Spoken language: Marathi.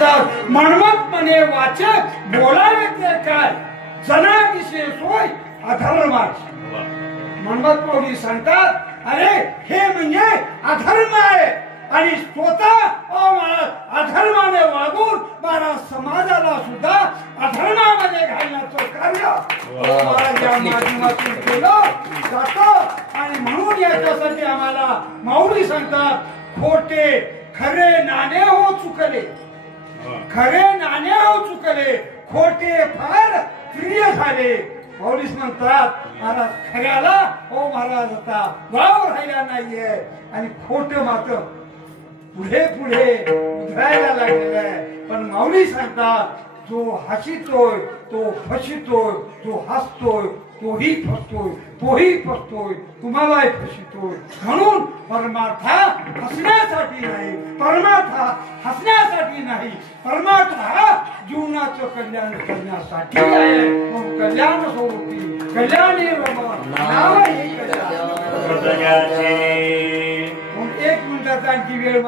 म्हणतात मनमतपणे वाचक बोलावे ते काय जनादिशे सोय अधर्माची. मनमत माऊली सांगतात अरे हे म्हणजे अधर्म आहे आणि स्वतः अधर्माने वागून मला समाजाला सुद्धा अधर्मामध्ये घालण्याचं कार्य या माध्यमातून केलं जातं. आणि म्हणून याच्यासाठी आम्हाला माऊली सांगतात खोटे खरे नाणे हो चुकले, खरे नाणे हो चुकले, खोटे फार प्रिय झाले. माऊलीस म्हणतात मला खऱ्याला हो महाराज आता वाव राहिला नाहीये आणि खोट मात्र पुढे पुढे उधळायला लागलेला आहे. पण माऊली सांगतात जो हसितोय तो फसितोय, जो हसतोय तोही फसतोय, तोही फसतोय, तुम्हालाही फसितोय. म्हणून परमार्थ हसण्यासाठी नाही, परमार्थ हसण्यासाठी नाही, परमार्थ हा जीवनाचं कल्याण करण्यासाठी आहे. मग कल्याण स्वरूपी कल्याणी नाव हे कल्याण. मग 1 मिनिटाचा आणखी वेळ